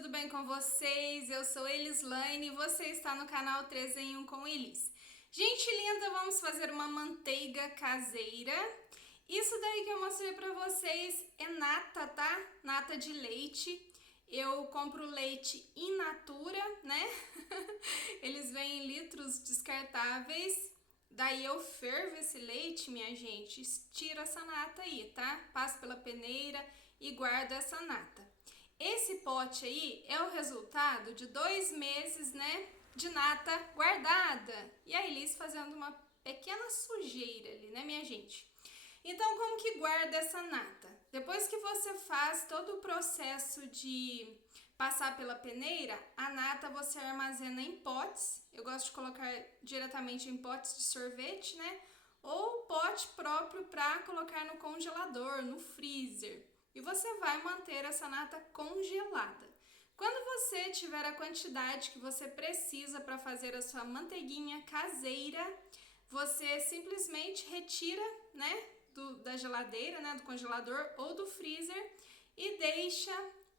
tudo bem com vocês? Eu sou Elislaine e você está no canal 3 em 1 com Elis. Gente linda, vamos fazer uma manteiga caseira. Isso daí que eu mostrei pra vocês é nata, tá? Nata de leite. Eu compro leite in natura, né? Eles vêm em litros descartáveis. Daí eu fervo esse leite, minha gente, tiro essa nata aí, tá? Passo pela peneira e guardo essa nata. Esse pote aí é o resultado de 2 meses, né, de nata guardada. E a Elis fazendo uma pequena sujeira ali, né, minha gente? Então, como que guarda essa nata? Depois que você faz todo o processo de passar pela peneira, a nata você armazena em potes. Eu gosto de colocar diretamente em potes de sorvete, né? Ou pote próprio para colocar no congelador, no freezer. E você vai manter essa nata congelada. Quando você tiver a quantidade que você precisa para fazer a sua manteiguinha caseira, você simplesmente retira, né, da geladeira, né, do congelador ou do freezer e deixa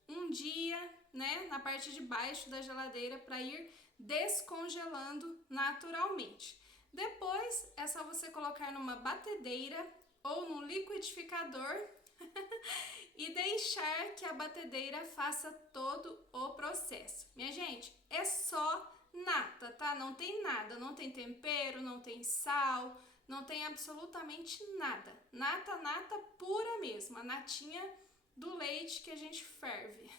um dia, né, na parte de baixo da geladeira para ir descongelando naturalmente. Depois é só você colocar numa batedeira ou num liquidificador e deixar que a batedeira faça todo o processo. Minha gente, é só nata, tá? Não tem nada, não tem tempero, não tem sal, não tem absolutamente nada. Nata pura mesmo, a natinha do leite que a gente ferve.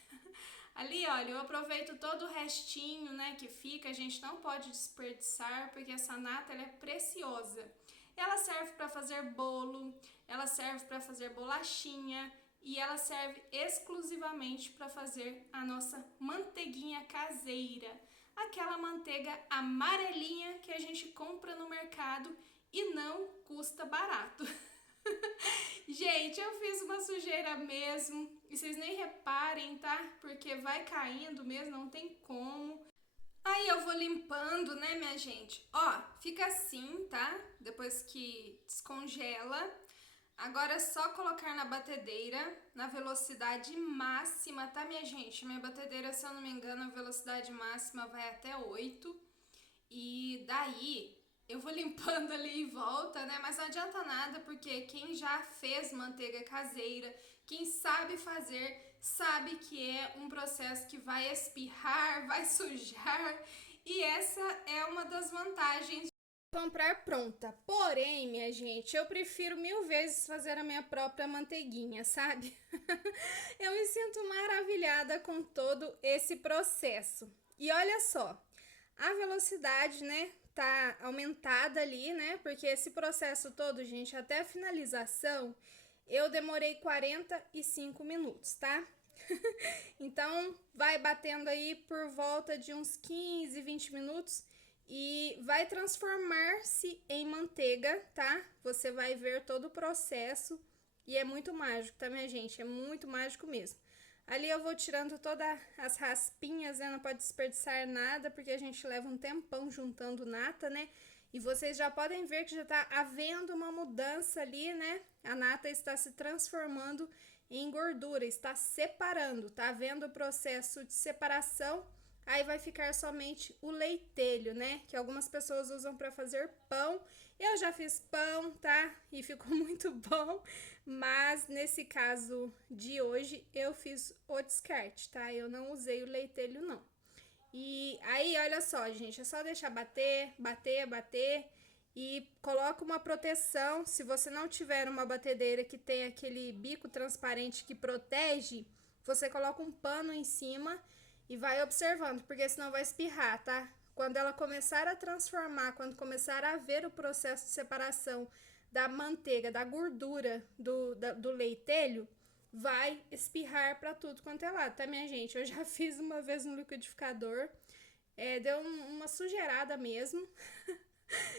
Ali, olha, eu aproveito todo o restinho, né, que fica, a gente não pode desperdiçar, porque essa nata, ela é preciosa. Ela serve para fazer bolo, ela serve para fazer bolachinha e ela serve exclusivamente para fazer a nossa manteiguinha caseira. Aquela manteiga amarelinha que a gente compra no mercado e não custa barato. Gente, eu fiz uma sujeira mesmo, e vocês nem reparem, tá? Porque vai caindo mesmo, não tem como. Aí eu vou limpando, né, minha gente? Ó, fica assim, tá? Depois que descongela. Agora é só colocar na batedeira, na velocidade máxima, tá, minha gente? Minha batedeira, se eu não me engano, a velocidade máxima vai até 8. E daí eu vou limpando ali em volta, né? Mas não adianta nada, porque quem já fez manteiga caseira, quem sabe fazer, sabe que é um processo que vai espirrar, vai sujar. E essa é uma das vantagens de comprar pronta. Porém, minha gente, eu prefiro 1000 vezes fazer a minha própria manteiguinha, sabe? Eu me sinto maravilhada com todo esse processo. E olha só, a velocidade, né, tá aumentada ali, né? Porque esse processo todo, gente, até a finalização, eu demorei 45 minutos, tá? Então, vai batendo aí por volta de uns 15, 20 minutos e vai transformar-se em manteiga, tá? Você vai ver todo o processo e é muito mágico, tá, minha gente? É muito mágico mesmo. Ali eu vou tirando todas as raspinhas, né? Não pode desperdiçar nada, porque a gente leva um tempão juntando nata, né? E vocês já podem ver que já tá havendo uma mudança ali, né? A nata está se transformando em gordura, está separando, tá havendo o processo de separação. Aí vai ficar somente o leitelho, né? Que algumas pessoas usam para fazer pão. Eu já fiz pão, tá? E ficou muito bom. Mas nesse caso de hoje, eu fiz o descarte, tá? Eu não usei o leitelho, não. E aí, olha só, gente, é só deixar bater, bater, bater. E coloca uma proteção. Se você não tiver uma batedeira que tem aquele bico transparente que protege, você coloca um pano em cima e vai observando, porque senão vai espirrar, tá? Quando ela começar a transformar, quando começar a ver o processo de separação da manteiga, da gordura do leitelho, vai espirrar para tudo quanto é lado, tá, minha gente? Eu já fiz uma vez no liquidificador, deu uma sujeirada mesmo.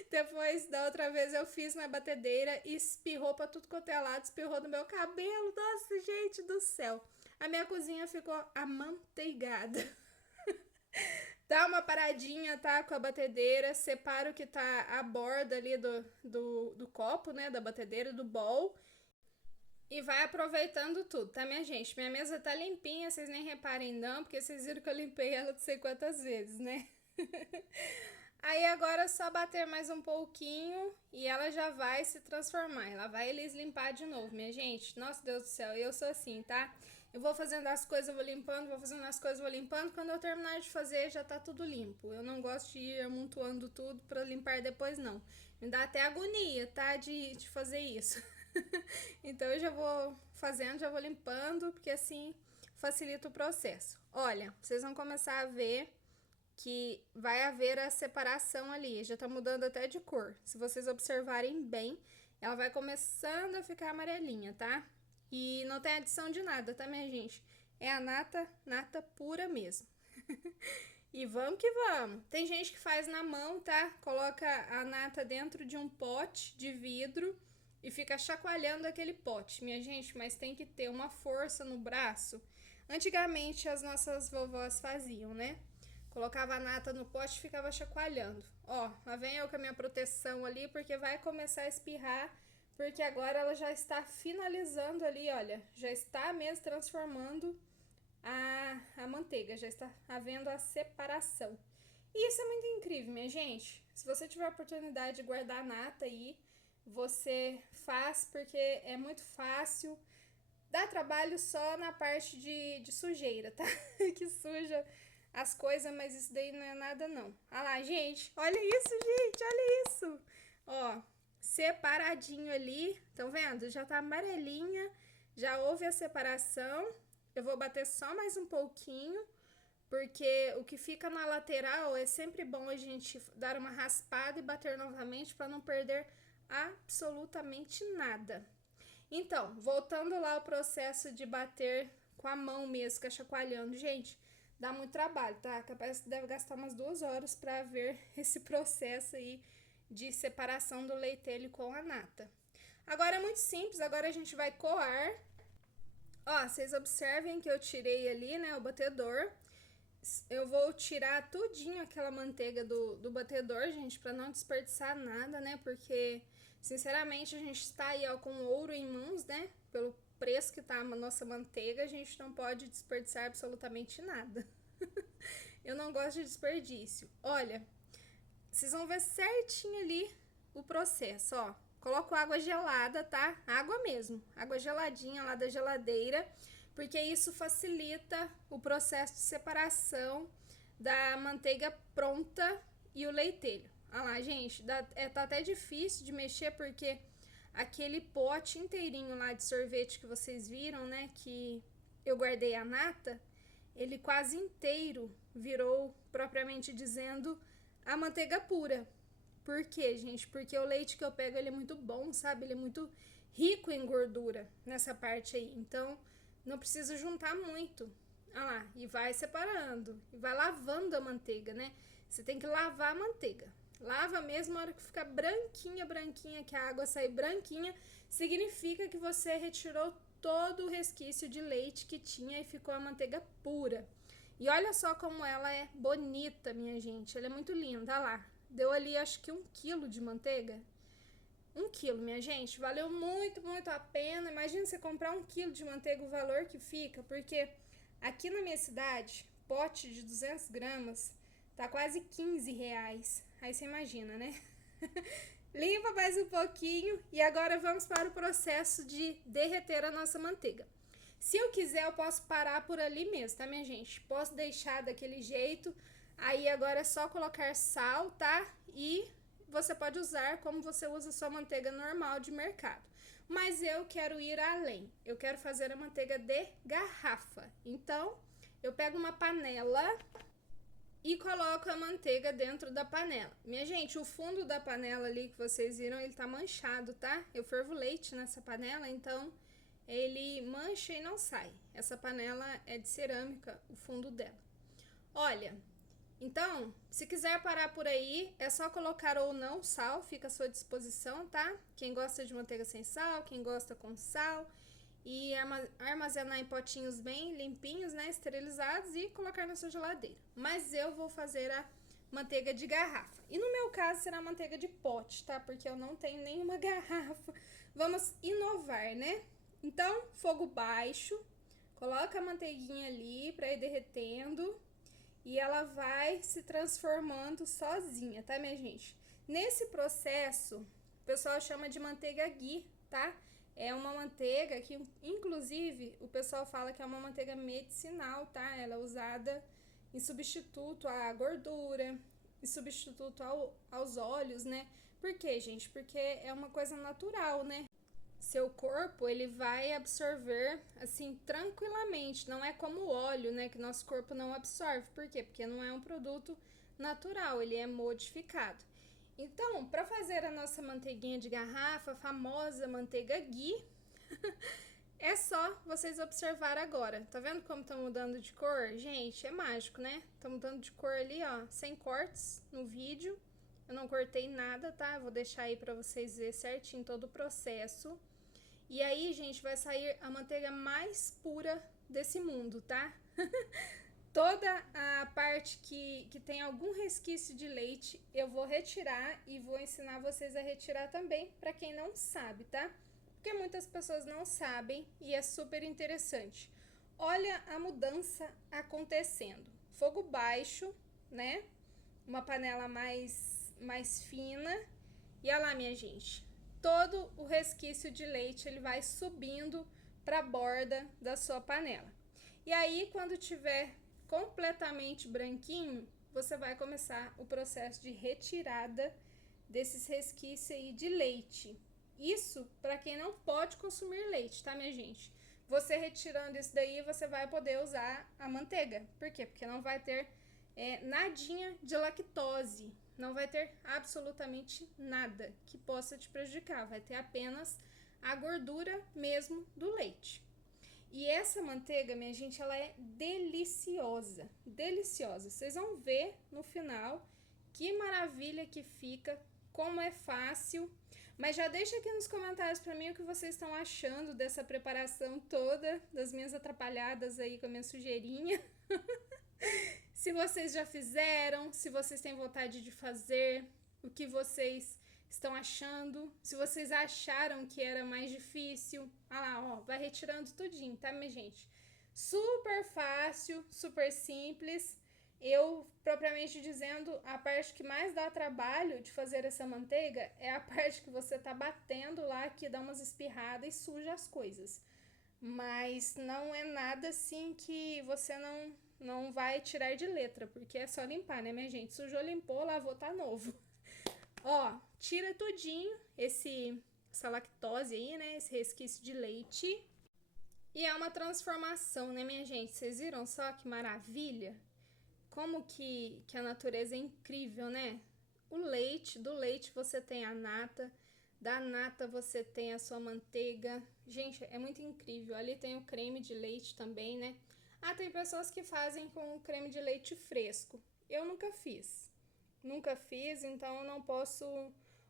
Depois, da outra vez, eu fiz na batedeira e espirrou pra tudo quanto é lado, espirrou no meu cabelo. Nossa, gente do céu. A minha cozinha ficou amanteigada. Dá uma paradinha, tá, com a batedeira, separa o que tá a borda ali do copo, né, da batedeira, do bowl. E vai aproveitando tudo, tá, minha gente? Minha mesa tá limpinha, vocês nem reparem não, porque vocês viram que eu limpei ela não sei quantas vezes, né? Aí agora é só bater mais um pouquinho e ela já vai se transformar. Ela vai eles limpar de novo, minha gente. Nossa, Deus do céu, eu sou assim, tá? Eu vou fazendo as coisas, eu vou limpando, vou fazendo as coisas, eu vou limpando. Quando eu terminar de fazer, já tá tudo limpo. Eu não gosto de ir amontoando tudo pra limpar depois, não. Me dá até agonia, tá? De fazer isso. Então eu já vou fazendo, já vou limpando, porque assim facilita o processo. Olha, vocês vão começar a ver que vai haver a separação ali, já tá mudando até de cor. Se vocês observarem bem, ela vai começando a ficar amarelinha, tá? E não tem adição de nada, tá, minha gente? É a nata, nata pura mesmo. E vamos que vamos. Tem gente que faz na mão, tá? Coloca a nata dentro de um pote de vidro e fica chacoalhando aquele pote, minha gente, mas tem que ter uma força no braço. Antigamente as nossas vovós faziam, né? Colocava a nata no pote e ficava chacoalhando. Ó, lá vem eu com a minha proteção ali, porque vai começar a espirrar, porque agora ela já está finalizando ali, olha, já está mesmo transformando a manteiga, já está havendo a separação. E isso é muito incrível, minha gente. Se você tiver a oportunidade de guardar a nata aí, você faz, porque é muito fácil. Dá trabalho só na parte de sujeira, tá? Que suja as coisas, mas isso daí não é nada não. Olha lá, gente. Olha isso, gente. Olha isso. Ó, separadinho ali. Estão vendo? Já tá amarelinha. Já houve a separação. Eu vou bater só mais um pouquinho, porque o que fica na lateral é sempre bom a gente dar uma raspada e bater novamente para não perder absolutamente nada. Então, voltando lá ao processo de bater com a mão mesmo, que é chacoalhando, gente, dá muito trabalho, tá? Capaz que deve gastar umas 2 horas para ver esse processo aí de separação do leitelho com a nata. Agora é muito simples, agora a gente vai coar. Ó, vocês observem que eu tirei ali, né, o batedor. Eu vou tirar tudinho aquela manteiga do batedor, gente, para não desperdiçar nada, né? Porque, sinceramente, a gente está aí, ó, com ouro em mãos, né? Pelo preço que tá a nossa manteiga, a gente não pode desperdiçar absolutamente nada. Eu não gosto de desperdício. Olha, vocês vão ver certinho ali o processo, ó. Coloco água gelada, tá? Água mesmo, água geladinha lá da geladeira, porque isso facilita o processo de separação da manteiga pronta e o leitelho. Olha lá, gente, tá até difícil de mexer porque aquele pote inteirinho lá de sorvete que vocês viram, né, que eu guardei a nata, ele quase inteiro virou, propriamente dizendo, a manteiga pura. Por quê, gente? Porque o leite que eu pego, ele é muito bom, sabe? Ele é muito rico em gordura nessa parte aí. Então, não precisa juntar muito. Olha lá, e vai separando. E vai lavando a manteiga, né? Você tem que lavar a manteiga. Lava mesmo, a hora que ficar branquinha, branquinha, que a água sair branquinha, significa que você retirou todo o resquício de leite que tinha e ficou a manteiga pura. E olha só como ela é bonita, minha gente. Ela é muito linda, olha lá. Deu ali acho que 1 quilo de manteiga. 1 quilo, minha gente. Valeu muito, muito a pena. Imagina você comprar 1 quilo de manteiga, o valor que fica. Porque aqui na minha cidade, pote de 200 gramas tá quase R$ 15. Aí você imagina, né? Limpa mais um pouquinho. E agora vamos para o processo de derreter a nossa manteiga. Se eu quiser, eu posso parar por ali mesmo, tá, minha gente? Posso deixar daquele jeito. Aí agora é só colocar sal, tá? E você pode usar como você usa sua manteiga normal de mercado. Mas eu quero ir além. Eu quero fazer a manteiga de garrafa. Então, eu pego uma panela e coloco a manteiga dentro da panela. Minha gente, o fundo da panela ali que vocês viram, ele tá manchado, tá? Eu fervo leite nessa panela, então ele mancha e não sai. Essa panela é de cerâmica, o fundo dela. Olha, então, se quiser parar por aí, é só colocar ou não sal, fica à sua disposição, tá? Quem gosta de manteiga sem sal, quem gosta com sal, e armazenar em potinhos bem limpinhos, né, esterilizados e colocar na sua geladeira. Mas eu vou fazer a manteiga de garrafa. E no meu caso será manteiga de pote, tá? Porque eu não tenho nenhuma garrafa. Vamos inovar, né? Então, fogo baixo, coloca a manteiguinha ali para ir derretendo e ela vai se transformando sozinha, tá, minha gente? Nesse processo, o pessoal chama de manteiga ghee, tá? É uma manteiga que, inclusive, o pessoal fala que é uma manteiga medicinal, tá? Ela é usada em substituto à gordura, em substituto aos óleos, né? Por quê, gente? Porque é uma coisa natural, né? Seu corpo, ele vai absorver, assim, tranquilamente. Não é como o óleo, né? Que nosso corpo não absorve. Por quê? Porque não é um produto natural, ele é modificado. Então, para fazer a nossa manteiguinha de garrafa, a famosa manteiga ghee, é só vocês observar agora. Tá vendo como tá mudando de cor? Gente, é mágico, né? Tá mudando de cor ali, ó, sem cortes no vídeo. Eu não cortei nada, tá? Vou deixar aí pra vocês verem certinho todo o processo. E aí, gente, vai sair a manteiga mais pura desse mundo, tá? Toda a parte que tem algum resquício de leite, eu vou retirar e vou ensinar vocês a retirar também, para quem não sabe, tá? Porque muitas pessoas não sabem e é super interessante. Olha a mudança acontecendo. Fogo baixo, né? Uma panela mais fina. E olha lá, minha gente. Todo o resquício de leite, ele vai subindo para a borda da sua panela. E aí, quando tiver completamente branquinho, você vai começar o processo de retirada desses resquícios aí de leite. Isso para quem não pode consumir leite, tá, minha gente? Você retirando isso daí, você vai poder usar a manteiga. Por quê? Porque não vai ter nadinha de lactose. Não vai ter absolutamente nada que possa te prejudicar. Vai ter apenas a gordura mesmo do leite. E essa manteiga, minha gente, ela é deliciosa, deliciosa. Vocês vão ver no final que maravilha que fica, como é fácil. Mas já deixa aqui nos comentários para mim o que vocês estão achando dessa preparação toda, das minhas atrapalhadas aí com a minha sujeirinha. Se vocês já fizeram, se vocês têm vontade de fazer, o que vocês estão achando, se vocês acharam que era mais difícil. Ah lá, ó, vai retirando tudinho, tá, minha gente? Super fácil, super simples. Eu, propriamente dizendo, a parte que mais dá trabalho de fazer essa manteiga é a parte que você tá batendo lá, que dá umas espirradas e suja as coisas. Mas não é nada assim que você não vai tirar de letra, porque é só limpar, né, minha gente? Sujou, limpou, lavou, tá novo. Ó, tira tudinho essa lactose aí, né, esse resquício de leite. E é uma transformação, né, minha gente? Vocês viram só que maravilha? Como que a natureza é incrível, né? Do leite você tem a nata, da nata você tem a sua manteiga. Gente, é muito incrível. Ali tem o creme de leite também, né? Ah, tem pessoas que fazem com creme de leite fresco. Eu nunca fiz. Nunca fiz, então eu não posso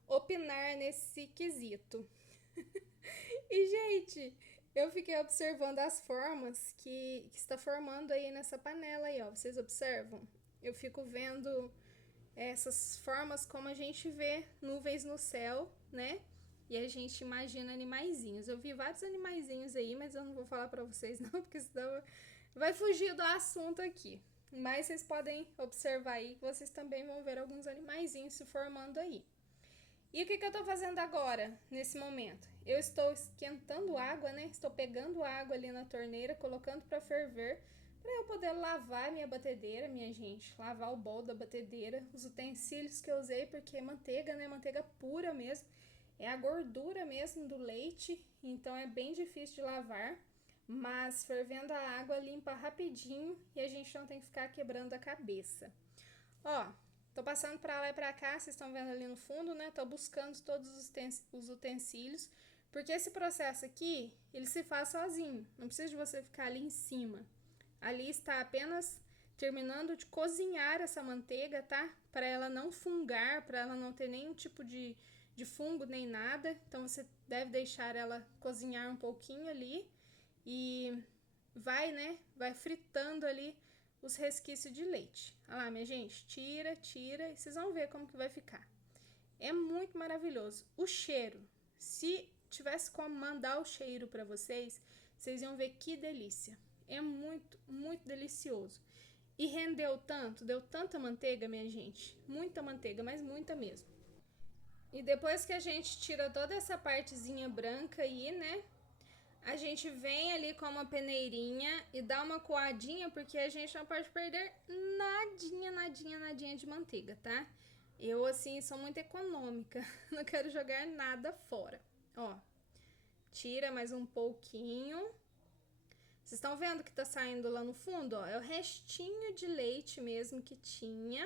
opinar nesse quesito. E, gente, eu fiquei observando as formas que está formando aí nessa panela aí, ó. Vocês observam? Eu fico vendo essas formas como a gente vê nuvens no céu, né? E a gente imagina animaizinhos. Eu vi vários animaizinhos aí, mas eu não vou falar pra vocês não, porque senão vai fugir do assunto aqui. Mas vocês podem observar aí que vocês também vão ver alguns animaizinhos se formando aí. E o que eu tô fazendo agora, nesse momento? Eu estou esquentando água, né? Estou pegando água ali na torneira, colocando para ferver, para eu poder lavar minha batedeira, minha gente. Lavar o bol da batedeira, os utensílios que eu usei, porque manteiga, né? Manteiga pura mesmo. É a gordura mesmo do leite, então é bem difícil de lavar. Mas fervendo a água limpa rapidinho e a gente não tem que ficar quebrando a cabeça. Ó, tô passando pra lá e pra cá, vocês estão vendo ali no fundo, né? Tô buscando todos os utensílios, porque esse processo aqui, ele se faz sozinho. Não precisa de você ficar ali em cima. Ali está apenas terminando de cozinhar essa manteiga, tá? Para ela não fungar, para ela não ter nenhum tipo de fungo nem nada. Então você deve deixar ela cozinhar um pouquinho ali e vai, né? Vai fritando ali os resquícios de leite. Olha lá, minha gente, tira e vocês vão ver como que vai ficar. É muito maravilhoso. O cheiro, se tivesse como mandar o cheiro para vocês, vocês iam ver que delícia. É muito, muito delicioso. E rendeu tanto, deu tanta manteiga, minha gente. Muita manteiga, mas muita mesmo. E depois que a gente tira toda essa partezinha branca aí, né? A gente vem ali com uma peneirinha e dá uma coadinha, porque a gente não pode perder nadinha, nadinha, nadinha de manteiga, tá? Eu, assim, sou muito econômica, não quero jogar nada fora. Ó, tira mais um pouquinho. Vocês estão vendo que tá saindo lá no fundo, ó? É o restinho de leite mesmo que tinha.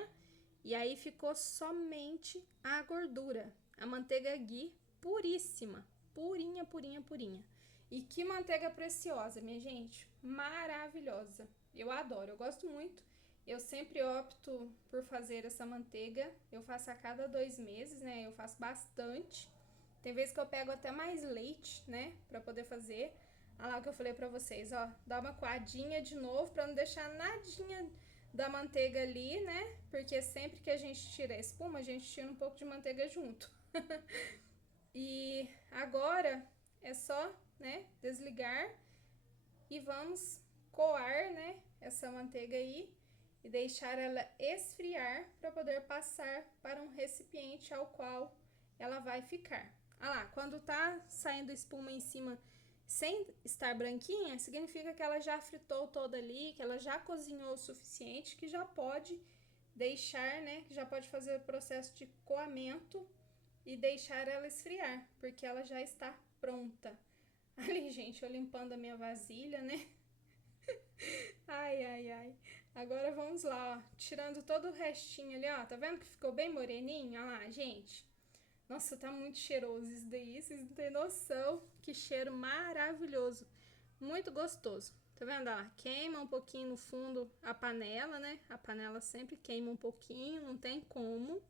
E aí ficou somente a gordura. A manteiga ghee puríssima. Purinha, purinha, purinha. E que manteiga preciosa, minha gente. Maravilhosa. Eu adoro, eu gosto muito. Eu sempre opto por fazer essa manteiga. Eu faço a cada 2 meses, né? Eu faço bastante. Tem vezes que eu pego até mais leite, né? Pra poder fazer. Olha lá o que eu falei pra vocês, ó. Dá uma coadinha de novo pra não deixar nadinha da manteiga ali, né? Porque sempre que a gente tira a espuma, a gente tira um pouco de manteiga junto. E agora é só, né, desligar e vamos coar, né, essa manteiga aí e deixar ela esfriar para poder passar para um recipiente ao qual ela vai ficar. Ah lá, quando tá saindo espuma em cima sem estar branquinha, significa que ela já fritou toda ali, que ela já cozinhou o suficiente, que já pode deixar, né, que já pode fazer o processo de coamento e deixar ela esfriar, porque ela já está pronta. Ali, gente, eu limpando a minha vasilha, né? Ai, ai, ai. Agora vamos lá, ó, tirando todo o restinho ali, ó, tá vendo que ficou bem moreninho? Olha lá, gente. Nossa, tá muito cheiroso isso daí, vocês não têm noção. Que cheiro maravilhoso, muito gostoso. Tá vendo? Ó, queima um pouquinho no fundo a panela, né? A panela sempre queima um pouquinho, não tem como.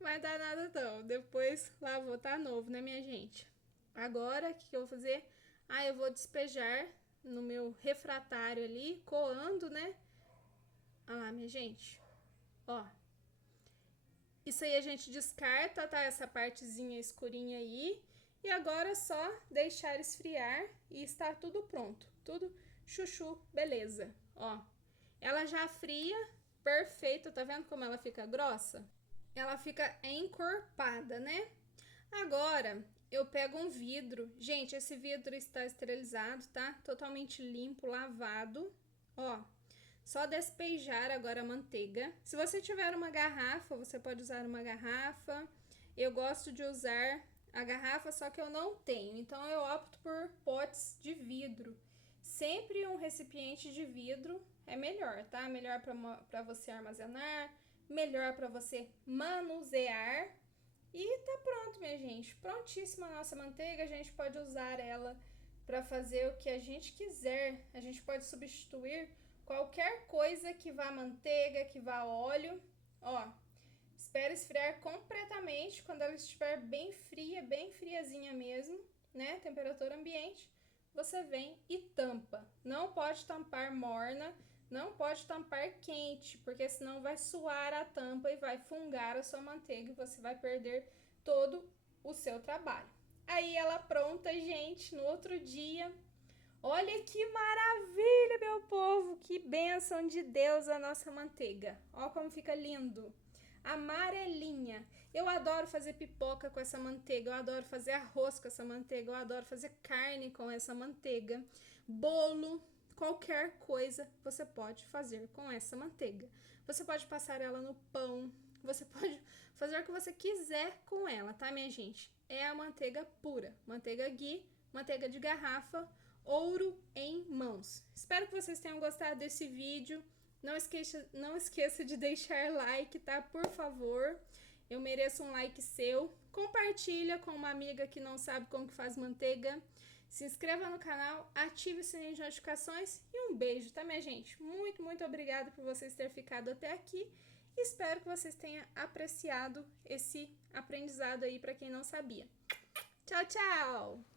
Mas dá nada não, depois lavou, tá novo, né, minha gente? Agora, o que eu vou fazer? Ah, eu vou despejar no meu refratário ali, coando, né? Olha lá, minha gente, ó. Isso aí a gente descarta, tá? Essa partezinha escurinha aí. E agora é só deixar esfriar e está tudo pronto. Tudo chuchu, beleza. Ó, ela já fria, perfeito. Tá vendo como ela fica grossa? Ela fica encorpada, né? Agora, eu pego um vidro. Gente, esse vidro está esterilizado, tá? Totalmente limpo, lavado. Ó, só despejar agora a manteiga. Se você tiver uma garrafa, você pode usar uma garrafa. Eu gosto de usar a garrafa, só que eu não tenho. Então, eu opto por potes de vidro. Sempre um recipiente de vidro é melhor, tá? Melhor para você armazenar, melhor para você manusear. E tá pronto, minha gente. Prontíssima a nossa manteiga. A gente pode usar ela para fazer o que a gente quiser. A gente pode substituir qualquer coisa que vá manteiga, que vá óleo. Ó, espera esfriar completamente. Quando ela estiver bem fria, bem friazinha mesmo, né? Temperatura ambiente. Você vem e tampa. Não pode tampar morna, não pode tampar quente, porque senão vai suar a tampa e vai fungar a sua manteiga e você vai perder todo o seu trabalho. Aí ela pronta, gente, no outro dia. Olha que maravilha, meu povo! Que bênção de Deus a nossa manteiga. Olha como fica lindo. Amarelinha. Eu adoro fazer pipoca com essa manteiga, eu adoro fazer arroz com essa manteiga, eu adoro fazer carne com essa manteiga, bolo, qualquer coisa você pode fazer com essa manteiga. Você pode passar ela no pão, você pode fazer o que você quiser com ela, tá, minha gente? É a manteiga pura, manteiga ghee, manteiga de garrafa, ouro em mãos. Espero que vocês tenham gostado desse vídeo. Não esqueça de deixar like, tá? Por favor, eu mereço um like seu. Compartilha com uma amiga que não sabe como que faz manteiga. Se inscreva no canal, ative o sininho de notificações e um beijo, tá, minha gente? Muito, muito obrigada por vocês terem ficado até aqui. Espero que vocês tenham apreciado esse aprendizado aí para quem não sabia. Tchau, tchau!